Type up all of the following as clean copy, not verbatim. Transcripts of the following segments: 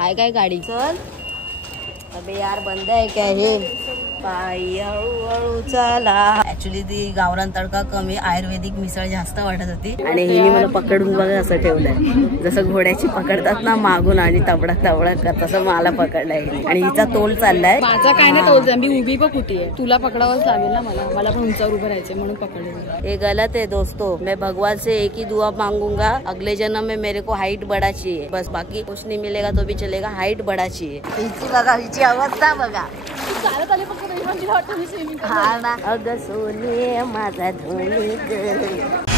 हाय काय गाडी चल अबे यार बंद आहे काय हे पायी हळूहळू चला। ऍक्च्युली ती गावरान तडका कमी आयुर्वेदिक मिसळ जास्त वाटत होती आणि हिने मला पकडून बघा असं ठेवलंय जसं घोड्याची पकडतात ना मागून आणि तबडा तबडा कर तसं मला पकडलंय आणि हिचा तोल चाललाय। माझा काय नाही तोल मी उभी पण कुठे आहे तुला पकडावंच लागेल ना मला पण उंचावर उभं राहायचंय म्हणून पकडलं। ये गलत है दोस्तों मैं भगवान से एक ही दुआ मांगूंगा अगले जन्म में मेरे को हाइट बढ़ा चाहिए बस बाकी कुछ नहीं मिलेगा तो भी चलेगा हाइट बढ़ा चाहिए। हिची बघा हिची अवस्था बघा हा ना अगं सोने माझा धोनी ग।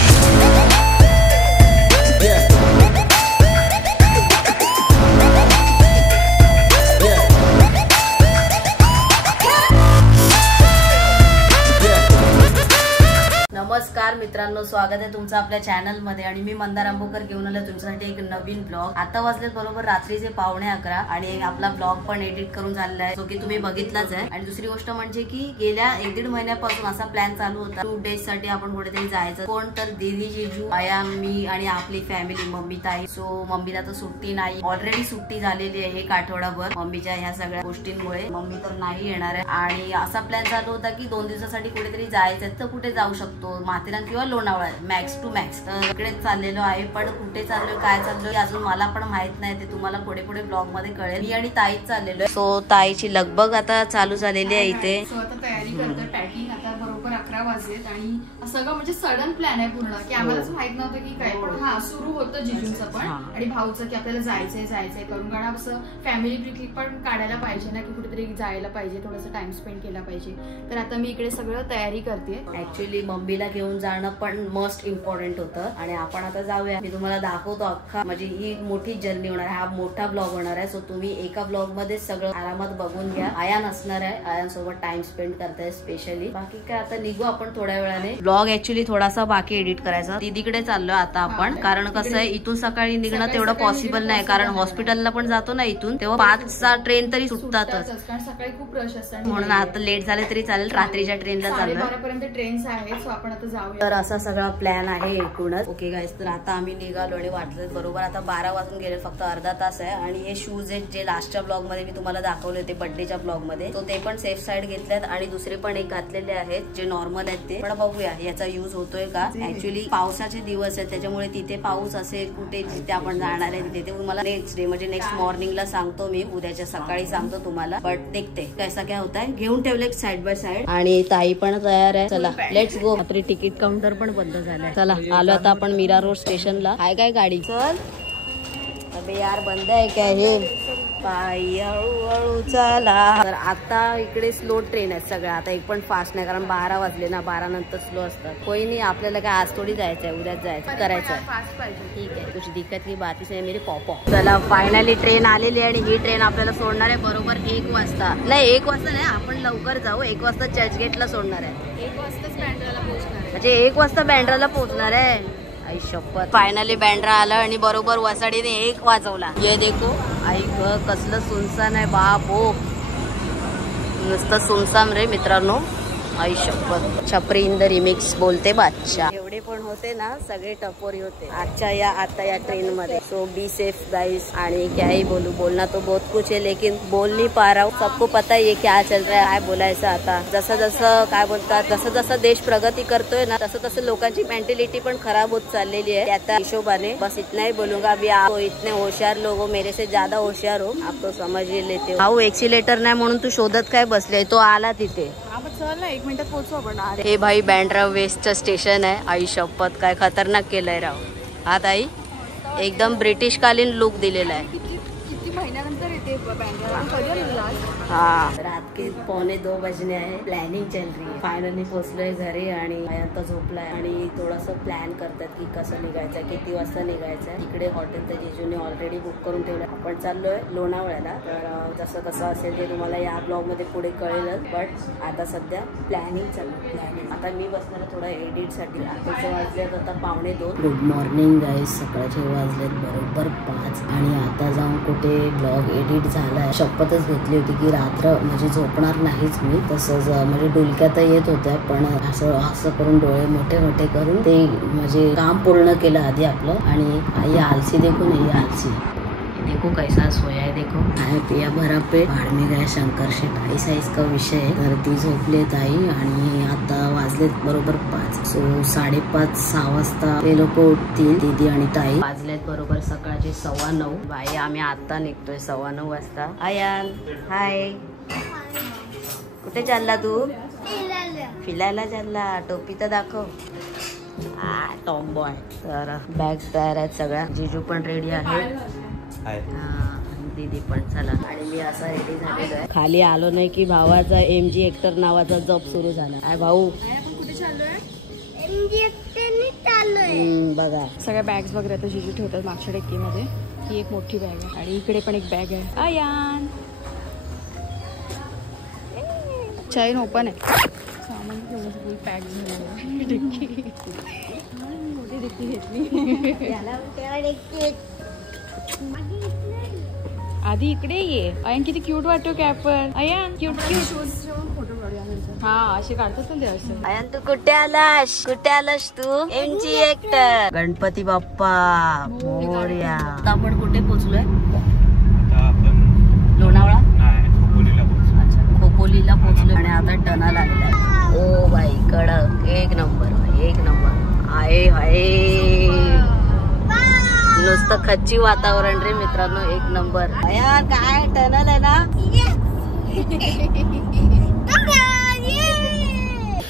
नमस्कार मित्रांनो, स्वागत आहे तुमचं आपल्या चॅनल मध्ये आणि मी मंदार आंबोकर घेऊन आले तुमच्यासाठी एक नवीन ब्लॉग। आता वाजले बरोबर रात्रीचे 11:15 आणि आपला ब्लॉग पण एडिट करून झालेला आहे जो की तुम्ही बघितलाच आहे। आणि दुसरी गोष्ट म्हणजे की गेल्या 1-1.5 महिन्यापासून असा प्लॅन चालू होता 2 डेज साठी आपण कुठेतरी जायचं। कोण तर दीदी जीजू आया मी आणि आपली फॅमिली मम्मी ताई। सो मम्मीला तर सुट्टी नाही, ऑलरेडी सुट्टी झालेली आहे 1 आठवडाभर मम्मीच्या ह्या सगळ्या गोष्टींमुळे मम्मी तर नाही येणार आहे। आणि असा प्लॅन चालू होता की 2 दिवसासाठी कुठेतरी जायचं तर कुठे जाऊ शकतो माथेरान किंवा लोणावळा मॅक्स टू मॅक्स तर इकडेच चाललेलो आहे। पण कुठे चाललोय काय चाललोय अजून मला पण माहित नाही, ते तुम्हाला पुढे पुढे ब्लॉग मध्ये कळेल। मी आणि ताईच चाललेलो आहे। सो ताईची लगबग आता चालू झालेली आहे इथे। सो आता तयारी करतोय पॅकिंग आता बरोबर 11 वाजलेत आणि सगळं म्हणजे सडन प्लॅन आहे पूर्ण की आम्हालाच माहित नव्हतं की काय पण हा सुरू होतं जिजूंचं पण आणि भाऊचं की आपल्याला जायचंय करून कारण असं फॅमिली पिकनिक पण काढायला पाहिजे ना की कुठेतरी जायला पाहिजे थोडंसं टाइम स्पेंड केला पाहिजे। तर आता मी इकडे सगळं तयारी करते। ऍक्च्युली मम्मीला घेऊन जाणं पण मोस्ट इम्पॉर्टंट होतं आणि आपण आता जाऊया। मी तुम्हाला दाखवतो अख्खा म्हणजे ही मोठी जर्नी होणार आहे, हा मोठा ब्लॉग होणार आहे। सो तुम्ही एका ब्लॉग मध्ये सगळं आरामात बघून घ्या। आया नसणार आहे, आयांसोबत टाइम स्पेंड करताय स्पेशली। बाकी काय आता निघू आपण थोड्या वेळाने। ब्लॉग ऍक्च्युली थोडासा बाकी एडिट करायचा, दीदीकडे चाललोय आता आपण कारण कसं आहे इथून सकाळी निघणं तेवढं पॉसिबल नाही कारण हॉस्पिटलला पण जातो ना इथून तेव्हा 5चा ट्रेन तरी सुटतातच कारण सकाळी खूप रश असतात म्हणून आता लेट झाले तरी चालेल, रात्रीच्या ट्रेनला चाललोय 12 पर्यंत ट्रेन्स आहेत। सो आपण आता जाऊया। तर असा सगळा प्लॅन आहे एकूणच। ओके गाईस, तर आता आम्ही निघालो आणि वाटलं बरोबर आता 12 वाजून गेले, फक्त अर्धा तास आहे। आणि हे शूज आहेत जे लास्टच्या ब्लॉग मध्ये मी तुम्हाला दाखवले होते बर्थडेच्या ब्लॉग मध्ये, तो ते पण सेफ साईड घेतल्यात आणि दुसरे पण एक घातलेले आहेत जे नॉर्मल आहेत ते पण बघूया याचा यूज होतोय का। ऍक्च्युली पावसाचे दिवस आहेत त्याच्यामुळे तिथे पाऊस असेल कुठे जिथे आपण जाणार आहे तिथे तुम्हाला नेक्स्ट डे म्हणजे नेक्स्ट मॉर्निंगला सांगतो मी, उद्याच्या सकाळी सांगतो तुम्हाला। बट देखते कैसा क्या होता है। घेऊन ठेवले साइड बाय साइड आणि ताई पण तयार आहे। चला लेट्स गो। आपली तिकीट काउंटर पण बंद झालाय। चला आलो आता आपण मीरा रोड स्टेशनला। हाय काय गाडी चल अबे यार बंद आहे काय हे पायी हळूहळू चला। तर आता इकडे स्लो ट्रेन आहे सगळ्या, आता एक पण फास्ट नाही कारण 12 वाजले ना, 12 नंतर स्लो असतात। कोई नाही, आपल्याला काय आज थोडी जायचंय, उद्याच जायचं करायचं ठीक आहे। कुछ दिक्कत की बात ही मेरी पॉपो। चला फायनली ट्रेन आलेली आणि ही ट्रेन आपल्याला सोडणार आहे बरोबर 1 वाजता। नाही 1 वाजता नाही, आपण लवकर जाऊ, 1 वाजता चर्चगेटला सोडणार आहे। 1 वाजताच बँड्राला पोहोचणार म्हणजे 1 वाजता बँड्राला पोहोचणार आहे। आई शपथ, फायनली बँड्रा आलं आणि बरोबर वसाडीने 1 वाजवला। ये देखो आई ग कसलं सुनसान आहे बाप हो, नुसतं सुनसान रे मित्रांनो। आई शपथ, छपरी इन द रिमिक्स बोलते बादशाह। एवढे पण होते ना सगळे टपोरी होते आता या ट्रेन मध्ये। So be safe guys. आणि क्या ही बोलू, बोलना तो बहुत कुछ है लेकिन बोल नहीं पा रहा हूँ। सबको पता है ये क्या चल रहा है, काय बोलायचं आता। जसं जसं काय बोलतात जसं जसं देश प्रगती करतोय ना तसं तसं लोकांची मेंटॅलिटी पण खराब होत चाललेली आहे त्या हिशोबाने। बस इतना ही बोलूंगा, अभी आप इतने होशियार लोग हो, मेरे से ज्यादा होशियार हो, आप तो समझ ही लेते हो। भाऊ एक्सिलेटर नाही म्हणून तू शोधत काय बसले, तो आला तिथे। चल ना 1 मिनिटात पोहोचू आपण। हे भाई बँड्रा वेस्टचं स्टेशन आहे। आई शपथ काय खतरनाक केलंय राव। हा ताई एकदम ब्रिटिश कालीन लुक दिलेला आहे। किती महिन्यानंतर येते बँड्रा। हाँ रात के 1:45 बजने आहे, प्लॅनिंग चल रही है। फायनली पोहोचलोय घरी आणि आता झोपलाय आणि थोडस प्लॅन करतात की कसं निघायचं, किती वाजता निघायचं। इकडे हॉटेल तर जिजूने ऑलरेडी बुक करून ठेवलं, आपण चाललोय लोणावळ्याला। तर जसं कसं असेल ते तुम्हाला या ब्लॉग मध्ये पुढे कळेलच। बट आता सध्या प्लॅनिंग चालू प्लॅनिंग। आता मी बसणार थोडा एडिट साठी। आताचे वाजलेत आता 1:45। गुड मॉर्निंग गाईस, सकाळचे वाजलेत बरोबर 5 आणि आता जाऊन कुठे ब्लॉग एडिट झालाय। शपथच घेतली होती की रात्र म्हणजे झोपणार नाहीच मी, तसंच म्हणजे डुलक्यात येत होत्या पण असं करून डोळे मोठे मोठे करून ते म्हणजे काम पूर्ण केलं आधी आपलं। आणि आई आलसी देखो नाही, आलसी देखो कैसा सोया है देखो काय पिया भरा पेट बाहर में गया शंकर शेठ ऐसा इसका विषय आहे. तर ती झोपलेत आई आणि आता वाजलेत बरोबर 5. सो 5:30-6 वाजता ते लोक उठतील दीदी आणि ताई. वाजलेत बरोबर सकाळचे 9:15. बाई आम्ही आता निघतोय 9:15 वाजता. आयान हाय, कुठे चालला तू? फिरायला चालला. टोपी तर दाखव. Tom boy. तर बॅग तयार आहेत सगळ्या. जीजू पण रेडी आहे, दीदी पण. चला आणि मी असा रेडी झालेलो आहे. खाली आलो नाही की भावाचा MG एक्टर नावाचा जॉब सुरू झाला आहे. भाऊ कुठे चाललोय? बघा सगळ्या बॅग्स वगैरे आता जीजू ठेवतात मागच्या डिक्कीमध्ये. ही एक मोठी बॅग आहे आणि इकडे पण एक बॅग आहे. आयान चैन ओपन आहे. सामान पॅक झालं. डिक्की मोठी डिक्की घेतली. आधी इकडे ये. अयन किती क्यूट वाटतो कॅपर. अयन क्यूट फोटो काढूया. हा असे काढतात ना ते असं. अयन तू कुठे आलास? कुठे आलास तू? MG actor. गणपती बाप्पा मोरया. आता आपण कुठे पोहोचलोय? लोणावळा. अच्छा खोपोलीला पोहोचलोय आणि आता टनल आलेला आहे. ओ बाई कडक एक नंबर भाई, एक नंबर. आहे हाय नुसतं खच्ची वातावरण रे मित्रांनो, एक नंबर. यार काय टनल आहे ना.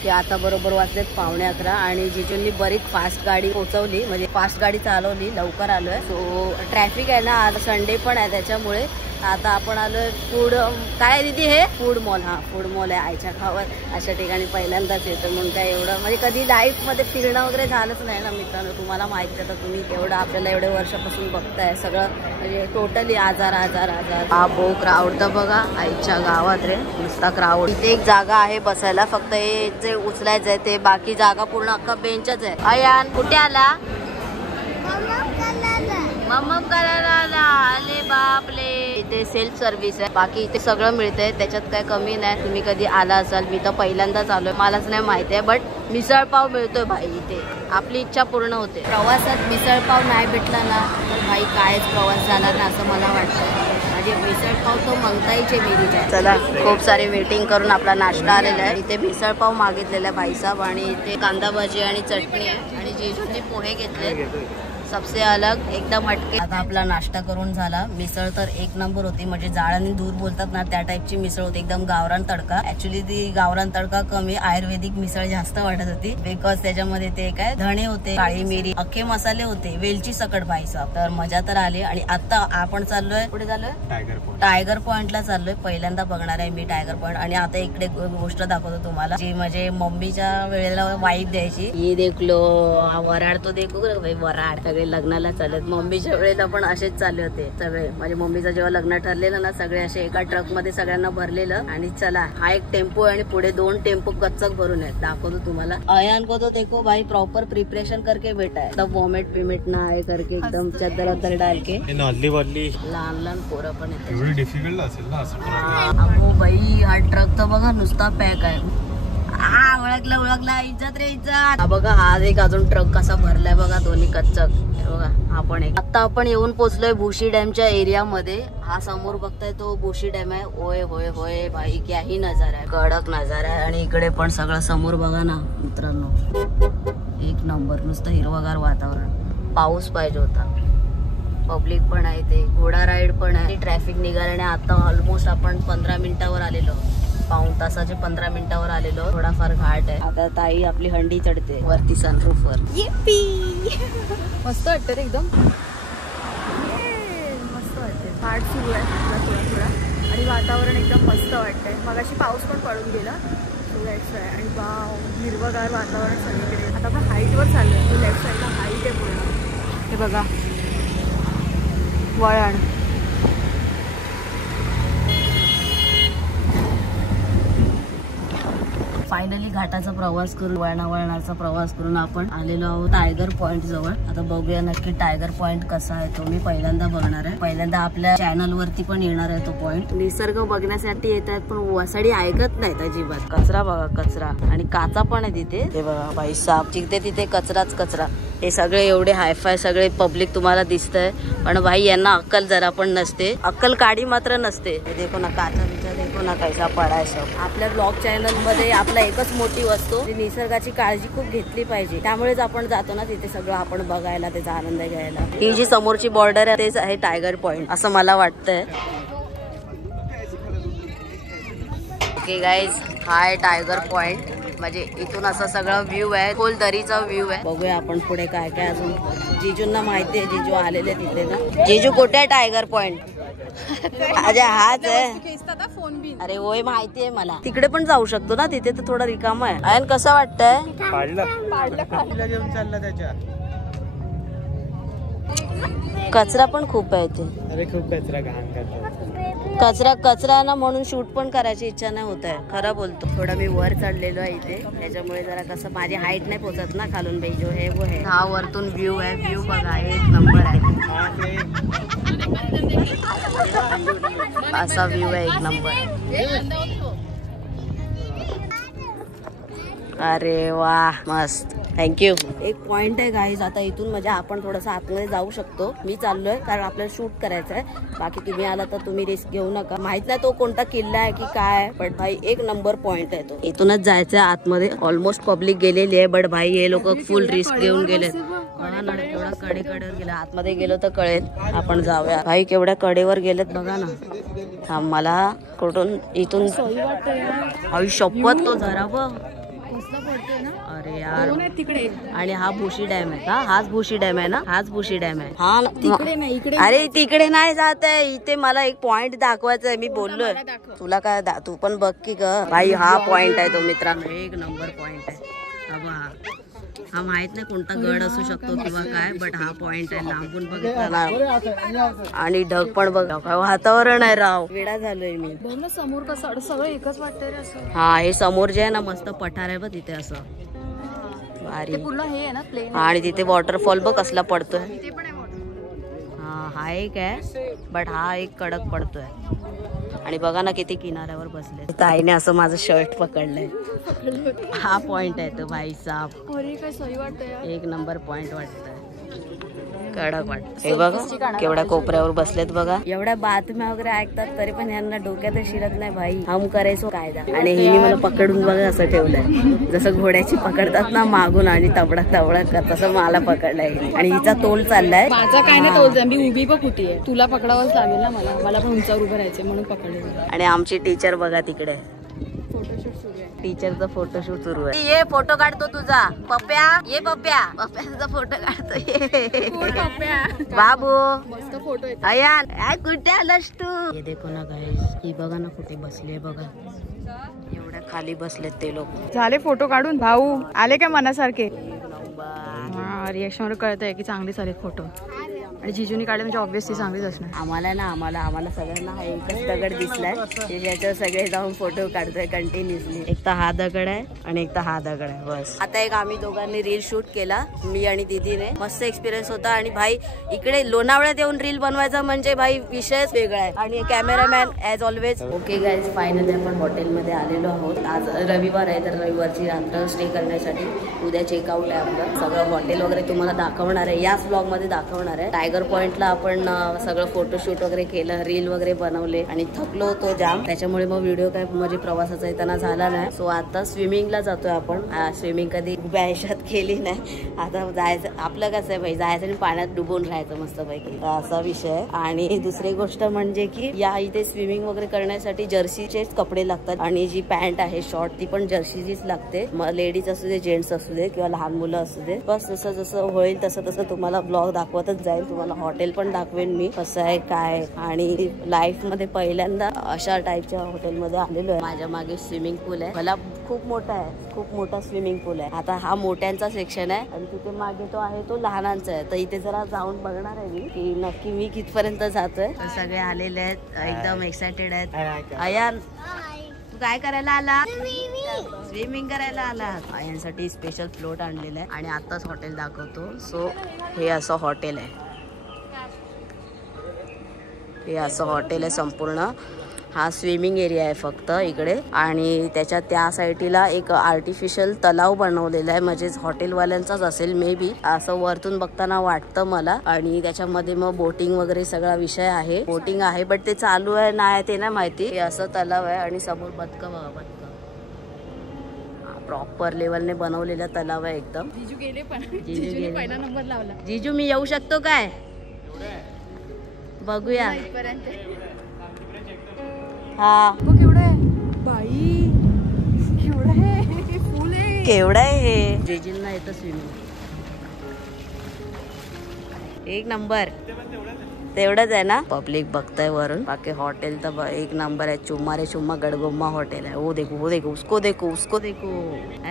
ते आता बरोबर वाजलेत 11:15 आणि जिजूंनी बरीच फास्ट गाडी पोहोचवली, म्हणजे फास्ट गाडी चालवली. लवकर आलोय. तो ट्रॅफिक आहे ना, आज संडे पण आहे त्याच्यामुळे. आता आपण आलोय फूड काय दिदी हे फूड मॉल. हा फूड मॉल आहे आईच्या गावात. अशा ठिकाणी पहिल्यांदाच येतं म्हणून काय एवढं म्हणजे कधी लाईफ मध्ये फिरणं वगैरे झालंच नाही ना मित्रांनो. तुम्हाला माहिती आहे, तर तुम्ही एवढं आपल्याला एवढ्या वर्षापासून बघताय सगळं, म्हणजे टोटली आजार. हा बो क्राऊड तर बघा आईच्या गावात रे, नुसता क्राऊड. इथे एक जागा आहे बसायला, फक्त हे जे उचलायचं आहे ते, बाकी जागा पूर्ण अख्खा बेंचच आहे. अयान कुठे आला? मम्मम करायला आला. आले बापले. इथे सेल्फ सर्व्हिस आहे, बाकी इथे सगळं मिळतंय, त्याच्यात काय कमी नाही. तुम्ही कधी आला असाल, मी तर पहिल्यांदाच आलोय, मलाच नाही माहिती आहे. बट मिसळ पाव मिळतोय भाई इथे, आपली इच्छा पूर्ण होते. प्रवासात मिसळ पाव नाही भेटला ना तर भाई कायच प्रवास झाला ना असं मला वाटतं. म्हणजे मिसळ पाव तो मंगताईचे मिरीच आहे. चला खूप सारी वेटिंग करून आपला नाश्ता आलेला आहे. इथे मिसळ पाव मागितलेला आहे भाईसाहेब आणि इथे कांदा भाजी आणि चटणी आहे आणि जीजूंनी पोहे घेतले सबसे अलग एकदम हटके. आता आपला नाश्ता करून झाला. मिसळ तर एक नंबर होती, म्हणजे जाळ आणि दूध बोलतात ना त्या टाईपची मिसळ होती, एकदम गावरान तडका. ऍक्च्युली ती गावरान तडका कमी, आयुर्वेदिक मिसळ जास्त वाटत होती. बिकॉज त्याच्यामध्ये ते काय धणे होते, काळी मिरी, अख्खे मसाले होते, वेलची सकट भाईसाहेब. तर मजा तर आली. आणि आता आपण चाललोय कुठे चाललोय? टायगर पॉइंटला चाललोय. पहिल्यांदा बघणार आहे मी टायगर पॉइंट. आणि आता इकडे गोष्ट दाखवतो तुम्हाला, जी म्हणजे मम्मीच्या वेळेला वाईफ द्यायची. ही देखलो वराड, तो देखो वराड. सगळे लग्नाला चालत, मम्मीच्या वेळेला पण असेच चालले होते सगळे. माझ्या मम्मीचं जेव्हा लग्न ठरलेलं ना, सगळे असे एका ट्रक मध्ये सगळ्यांना भरलेलं. आणि चला हा एक टेम्पो आणि पुढे 2 टेम्पो गच्चक भरून आहेत. दाखवतो तुम्हाला. अयान को तो देखो भाई प्रॉपर प्रिपरेशन करके बेटा है, तब वॉमिट पिमिट ना आहे करके एकदम चद्दर वद्दर डाल के. लहान पोरं पण येतात. डिफिकल्ट असेल ना अहो बाई हा ट्रक तर बघा नुसता पॅक आहे. ओळखला इज्जत रे इज्जत. हा बघा हा एक अजून ट्रक कसा भरलाय बघा, दोन्ही कच्चक. बघा हा पण एक. आता आपण येऊन पोहोचलोय भुशी डॅमच्या एरियामध्ये. हा समोर बघताय तो भुशी डॅम आहे. होय होय होय भाई क्या ही नजारा आहे, कडक नजारा आहे. आणि इकडे पण सगळं समोर बघा ना मित्रांनो, एक नंबर नुसतं हिरवगार वातावरण. पाऊस पाहिजे होता. पब्लिक पण आहे, ते घोडा राईड पण आहे. ट्रॅफिक निघाल्याने आता ऑलमोस्ट आपण 15 मिनिटावर आलेलो, पाऊण तासाचे 15 मिनिटावर आलेलो. थोडाफार घाट आहे. आता ताई आपली हंडी चढते वरती सनरूफ वर. मस्त वाटतं रे एकदम, मस्त वाटते. घाट सुरू आहे थोडा आणि वातावरण एकदम मस्त वाटतंय. मगाशी पाऊस पण पडून गेला, सो दॅट्स वाय. आणि वाव हिरवगार वातावरण सगळीकडे. आता आपण हाईटवर चाललोय, तो लेफ्ट साईडला हाईट आहे पूर्ण. हे बघा वळण. फायनली घाटाचा प्रवास करून, वळणाचा प्रवास करून आपण आलेलो आहोत टायगर पॉइंट जवळ. आता बघूया नक्की टायगर पॉइंट कसा आहे तो. मी पहिल्यांदा बघणार आहे, पहिल्यांदा आपल्या चॅनल वरती पण येणार आहे तो पॉइंट. निसर्ग बघण्यासाठी येतात पण वसाडी ऐकत नाहीत अजिबात. कचरा बघा, कचरा आणि काचा पण आहे तिथे. ते बघा भाई साप, जिथे तिथे कचराच कचरा. हे सगळे एवढे हायफाय सगळे पब्लिक तुम्हाला दिसतंय, पण भाई यांना अक्कल जरा पण नसते, अक्कल काडी मात्र नसते. हे देखो ना काचा बिचा देखो ना कैसा पडाय सब. आपल्या ब्लॉग चॅनल मध्ये आपला एकच मोटिव असतो, निसर्गाची काळजी खूप घेतली पाहिजे. त्यामुळेच आपण जातो ना तिथे सगळं आपण बघायला, त्याचा आनंद घ्यायला. ही जी समोरची बॉर्डर आहे तेच आहे टायगर पॉइंट असं मला वाटतंय. ओके गाईज, हा आहे टायगर पॉइंट. म्हणजे इथून असं सगळं व्ह्यू आहे, खोल दरीचा व्ह्यू आहे. बघूया आपण पुढे काय काय अजून. जिजूंना माहिती आहे, जिजू आलेले तिथे ना. जिजू कुठे आहे टायगर पॉइंट? अजय हाच आहे. अरे होय माहिती आहे मला. तिकडे पण जाऊ शकतो ना, तिथे तर थोडं रिकाम आहे. आयन कसं वाटतंय? कचरा पण खूप आहे इथे. अरे खूप कचरा घाण करतात. कचरा ना म्हणून शूट पण करायची इच्छा नाही होत आहे. खरं बोलतो. थोडं मी वर चढलेलो आहे इथे, त्याच्यामुळे जरा कसं माझी हाईट नाही पोचत ना खालून. बेजो हे वो है. हा वरतून व्ह्यू आहे. व्ह्यू बघा, एक नंबर आहे. असा व्ह्यू आहे, एक नंबर. अरे वा, मस्त. थँक्यू. एक पॉइंट आहे गाईज, आता इथून म्हणजे आपण थोडंसं आतमध्ये जाऊ शकतो. मी चाललोय कारण आपल्याला शूट करायचं आहे. बाकी तुम्ही आला तर तुम्ही रिस्क घेऊ नका. माहित नाही तो कोणता किल्ला आहे की काय, पण भाई एक नंबर पॉइंट आहे तो. इथूनच जायचं आहे आतमध्ये. ऑलमोस्ट पब्लिक गेलेली आहे, बट भाई हे लोक फुल रिस्क घेऊन गेले. केवढा कडेवर गेला. आतमध्ये गेलो तर कळेल. आपण जाऊया. भाई केवढ्या कडेवर गेलेत बघा ना. हा मला कुठून इथून आई शपथ तो जरा बघ. अरे यार, आणि हा भुशी डॅम आहे का? हाच भुशी डॅम आहे ना? हाच भुशी डॅम आहे. हा तिकडे नाही, इकडे. अरे तिकडे नाही जात आहे. इथे मला एक पॉइंट दाखवायचा आहे. मी बोललोय तुला काय, तू पण बघ की ग. भाई हा पॉइंट आहे तो मित्रांनो, एक नंबर पॉइंट आहे. हा माहित नाही कोणता गड असू शकतो किंवा काय, बट हा पॉइंट आहे. लांबून बघितला आणि ढग पण बघ. वातावरण आहे राव, वेडा झालोय मी. समोर कसं सगळं एकच वाटतंय. हा हे समोर जे आहे ना मस्त पठार आहे बघ तिथे असं. आणि तिथे वॉटरफॉल बघ कसला पडतोय. हा एक आहे, बट हा एक कडक पडतोय. आणि बघा ना किती किनाऱ्यावर बसले. ताईने असं माझं शर्ट पकडलंय. हा पॉइंट आहे तो भाई साहब. एक नंबर पॉइंट वाटतंय, कडक वाटत. हे बघा केवढ्या कोपऱ्यावर बसलेत बघा. एवढ्या बातम्या वगैरे ऐकतात तरी पण यांना डोक्यात शिरत नाही भाई. हम करायचो कायदा. आणि हिने मला पकडून बघा असं ठेवलंय, जसं घोड्याची पकडतात ना मागून आणि तबडा तसं मला पकडलंय. आणि हिचा तोल चाललाय. माझा काय नाही तोल, मी उभी पण कुठे आहे. तुला पकडावंच लागेल ना, मला पण उंचावर उभं राहायचं म्हणून पकडले. आणि आमची टीचर बघा तिकडे, टीचरचा फोटोशूट सुरू आहे. ये फोटो काढतो तुझा पप्प्या. ये पप्प्याचा फोटो काढतो. ये बाबू, मस्त फोटो आहे. अयान कुठे आलास तू? हे देखो ना गाईस, ही बघा ना कुठे बसले बघा. एवढ्या खाली बसलेत ते लोक. झाले फोटो काढून. भाऊ आले का मनासारखे? रिएक्शन कळतंय की चांगली चालेल फोटो. आणि जिजूनी काढले म्हणजे ऑब्व्हियसली चांगलीच असणार. आम्हाला सगळ्यांना हा एकच दगड दिसलाय, ज्याच्यावर सगळे जाऊन फोटो काढतोय कंटिन्युअसली. एक तर हा दगड आहे आणि एक तर हा दगड आहे बस. आता एक आम्ही दोघांनी रील शूट केला, मी आणि दीदीने. मस्त एक्सपिरियन्स होता. आणि भाई इकडे लोणावळ्यात येऊन रील बनवायचा म्हणजे भाई विषयच वेगळा आहे. आणि cameraman as always. Okay guys, finally आपण हॉटेलमध्ये आलेलो आहोत. आज रविवार आहे तर रविवारची रात्र स्टे करण्यासाठी. उद्या चेकआउट आहे आपलं. सगळं हॉटेल वगैरे तुम्हाला दाखवणार आहे, याच ब्लॉग मध्ये दाखवणार आहे. टायगर पॉइंटला आपण सगळं फोटोशूट वगैरे केलं, रील वगैरे बनवले आणि थकलो होतो जाम. त्याच्यामुळे मग व्हिडिओ काय म्हणजे प्रवासाचा येताना झाला नाही. सो आता स्विमिंगला जातोय आपण. स्विमिंग कधी उभ्या आयुष्यात केली नाही. आता जायचं आपलं कसं आहे भाई, जायचं आणि पाण्यात डुबून राहायचं मस्तपैकी, असा विषय आहे. आणि दुसरी गोष्ट म्हणजे की या इथे स्विमिंग वगैरे करण्यासाठी जर्सीचेच कपडे लागतात. आणि जी पॅन्ट आहे शॉर्ट ती पण जर्सीचीच लागते. लेडीज असू दे, जेंट्स असू दे किंवा लहान मुलं असू दे. बस जसं जसं होईल तसं तुम्हाला ब्लॉग दाखवतच जाईल. तुम्हाला हॉटेल पण दाखवेन मी कसं आहे काय. आणि लाईफ मध्ये पहिल्यांदा अशा टाईपच्या हॉटेलमध्ये आलेलो आहे. माझ्या मागे स्विमिंग पूल आहे. मला खूप मोठा आहे, खूप मोठा स्विमिंग पूल आहे. आता हा मोठ्यांचा सेक्शन आहे आणि तिथे मागे तो आहे तो लहानांचा आहे. तर इथे जरा जाऊन बघणार आहे मी की नक्की मी कितपर्यंत जातोय. सगळे आलेले आहेत, एकदम एक्सायटेड आहेत. अयान तू काय करायला आला? स्विमिंग करायला आला. अयानसाठी स्पेशल फ्लोट आणलेला आहे आणि आताच हॉटेल दाखवतो. सो हे असं हॉटेल आहे, हे असं हॉटेल आहे संपूर्ण. हा स्विमिंग एरिया आहे फक्त इकडे आणि त्याच्या त्या साईडला एक आर्टिफिशियल तलाव बनवलेला आहे, म्हणजे हॉटेलवाल्यांचाच असेल मे बी, असं वरतून बघताना वाटतं मला. आणि त्याच्यामध्ये मग बोटिंग वगैरे सगळा विषय आहे. बोटिंग आहे बट ते चालू आहे नाही ते नाही माहिती. हे असं तलाव आहे आणि समोर बदकं बघा, बदकं प्रॉपर लेवलने बनवलेला तलाव आहे एकदम. जिजू गेले पण जिजू गेले. पहिला नंबर लावला. जिजू मी येऊ शकतो काय? बघूया. हा केवढं आहे बाई, केवढं आहे, फुल आहे, केवढं आहे हे. जिजूंना येतं स्विमिंग. एक नंबर. तेवढंच आहे ना. पब्लिक बघताय वरून. बाकी हॉटेल तर एक नंबर है. चुम्मा रे चुम्मा गड़गोम्मा होटल है. वो देखो उसको देखो उसको देखो.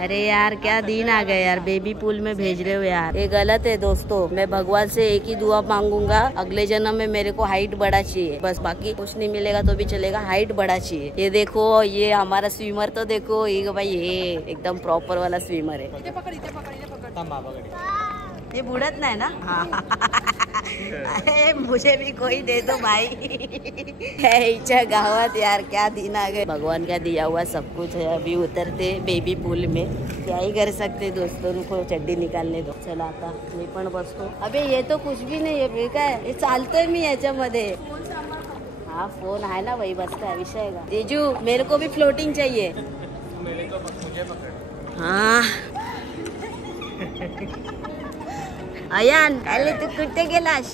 अरे यार क्या दिन आ गए यार, बेबी पूल में भेज रहे हो यार, ये गलत है दोस्तों. मैं भगवान से एक ही दुआ मांगूंगा, अगले जन्म में मेरे को हाइट बढ़ा चाहिए बस, बाकी कुछ नहीं मिलेगा तो भी चलेगा, हाइट बढ़ा चाहिए. ये देखो ये हमारा स्विमर तो देखो, ये भाई ये एकदम प्रॉपर वाला स्विमर है. इथे पकड, इथे पकड, इथे पकड. ये बुड़त नहीं ना. अरे मुझे भी कोई दे दो भाई. है गावात यार, क्या दिन आ गए. भगवान का दिया हुआ सब कुछ है. अभी उतरते बेबी पूल में, क्या ही कर सकते दोस्तों. रुको चड्डी निकालने दो. चला आता मी पण बसतो. अबे ये तो कुछ भी नहीं है काय, हे चालतोय मी याच्यामध्ये. हा फोन आहे ना भाई, बसता विषय का. जीजू मेरे को भी फ्लोटिंग चाहिए. हाँ अयान अरे तू कुठे गेलास?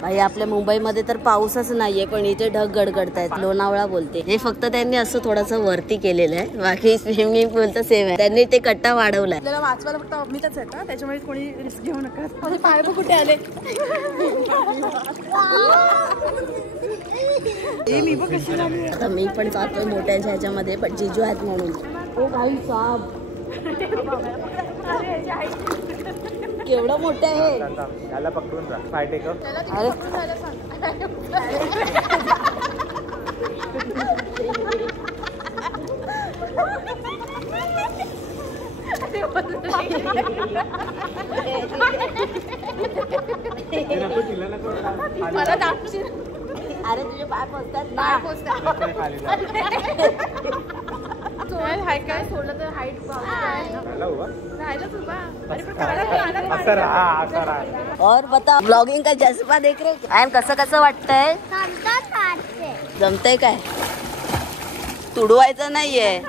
भाई आपल्या मुंबईमध्ये तर पाऊसच नाहीये, पण इथे ढग गडगडतायत. लोणावळा बोलते. हे फक्त त्यांनी असं थोडस वरती केलेलं आहे, बाकी स्विमिंग पूल तर सेम आहे. त्यांनी ते कट्टा वाढवलाय. आपल्याला वाचवायला फक्त अमितच आहे, त्याच्यामुळे कोणी रिस्क घेऊ नका. माझे पाय पण कुठे आले. मी बघ कशी लागली. आता मी पण जातोय मोठ्यांच्या ह्याच्यामध्ये, पण जिजू आहेत म्हणून. ओ भाई साहब केवढं मोठं आहे. त्याला पकडून जा. पाय टेकव. अरे मला दाखवशील. अरे तुझे पाय पोचतात ना. हाय काय सोडलं तर हाईट राहिलंच उभा. और बता ब्लॉगिंग का जज्बा देख रहे हो. कसं कसं वाटतंय? जमतंय काय? तुडवायचं नाहीये.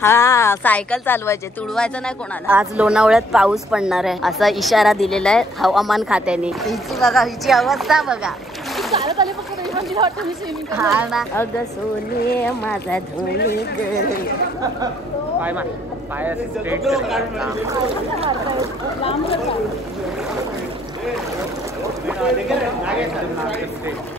हा सायकल चालवायचे, तुडवायचं नाही कोणाला. आज लोणावळ्यात पाऊस पडणार आहे असा इशारा दिलेला आहे हवामान खात्याने. हिची बघा, हिची अवस्था बघा. हा ना. अग सोने माझा धोनी पाय स्ट्रेट.